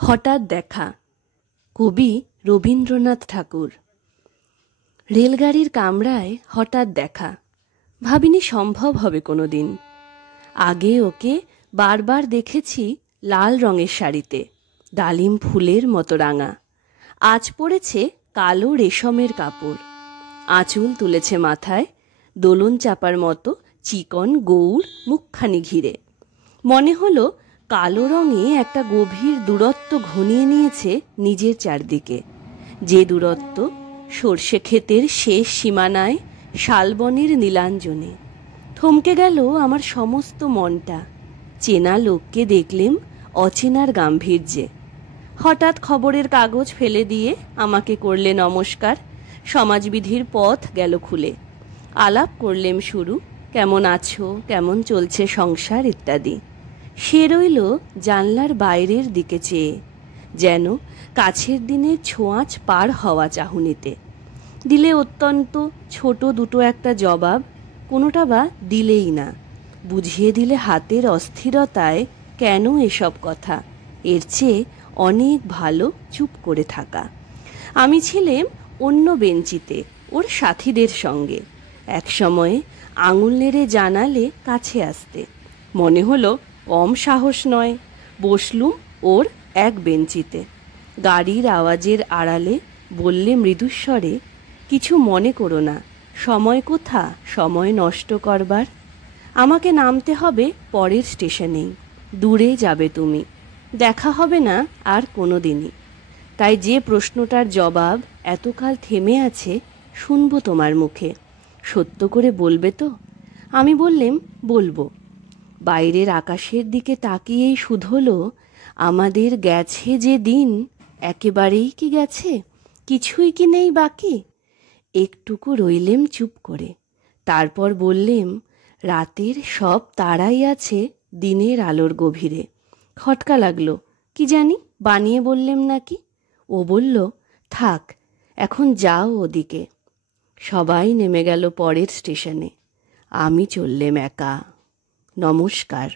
হঠাৎ দেখা। কবি রবীন্দ্রনাথ ঠাকুর। রেলগাড়ির কামরায় হঠাৎ দেখা। ভাবিনি সম্ভব হবে কোনো দিন। আগে ওকে বারবার দেখেছি লাল রঙের শাড়িতে, ডালিম ফুলের মতো রাঙা। আজ পড়েছে কালো রেশমের কাপড়, আঁচল তুলেছে মাথায়, দোলন চাপার মতো চিকন গৌড় মুখখানি ঘিরে। মনে হলো কালো রঙে একটা গভীর দূরত্ব ঘনিয়ে নিয়েছে নিজের চারদিকে, যে দূরত্ব সর্ষে ক্ষেতের শেষ সীমানায় শালবনের নীলাঞ্জনে। থমকে গেল আমার সমস্ত মনটা। চেনা লোককে দেখলেম অচেনার গাম্ভীর্যে। হঠাৎ খবরের কাগজ ফেলে দিয়ে আমাকে করলে নমস্কার। সমাজবিধির পথ গেল খুলে। আলাপ করলেম শুরু, কেমন আছো, কেমন চলছে সংসার ইত্যাদি। সে রইল জানলার বাইরের দিকে চেয়ে, যেন কাছের দিনের ছোঁয়াচ পার হওয়া চাহুনিতে। দিলে অত্যন্ত ছোট দুটো একটা জবাব, কোনোটা বা দিলেই না। বুঝিয়ে দিলে হাতের অস্থিরতায় কেন এসব কথা, এর চেয়ে অনেক ভালো চুপ করে থাকা। আমি ছিলাম অন্য বেঞ্চিতে ওর সাথীদের সঙ্গে। এক সময়ে আঙুল নেড়ে জানালে কাছে আসতে। মনে হলো কম সাহস নয়। বসলুম ওর এক বেঞ্চিতে। গাড়ির আওয়াজের আড়ালে বললে মৃদুস্বরে, কিছু মনে করো না, সময় কোথা সময় নষ্ট করবার। আমাকে নামতে হবে পরের স্টেশনেই, দূরে যাবে তুমি, দেখা হবে না আর কোনো দিনই। তাই যে প্রশ্নটার জবাব এতকাল থেমে আছে শুনবো তোমার মুখে, সত্য করে বলবে তো? আমি বললেম বলবো। বাইরের আকাশের দিকে তাকিয়েই শুধোলো, আমাদের গেছে যে দিন, একেবারেই কি গেছে, কিছুই কি নেই বাকি? একটুকু রইলেম চুপ করে, তারপর বললেম, রাতের সব তারাই আছে দিনের আলোর গভীরে। খটকা লাগলো, কি জানি বানিয়ে বললেম নাকি। ও বলল, থাক এখন যাও ওদিকে। সবাই নেমে গেল পরের স্টেশনে, আমি চললেম একা। নমস্কার।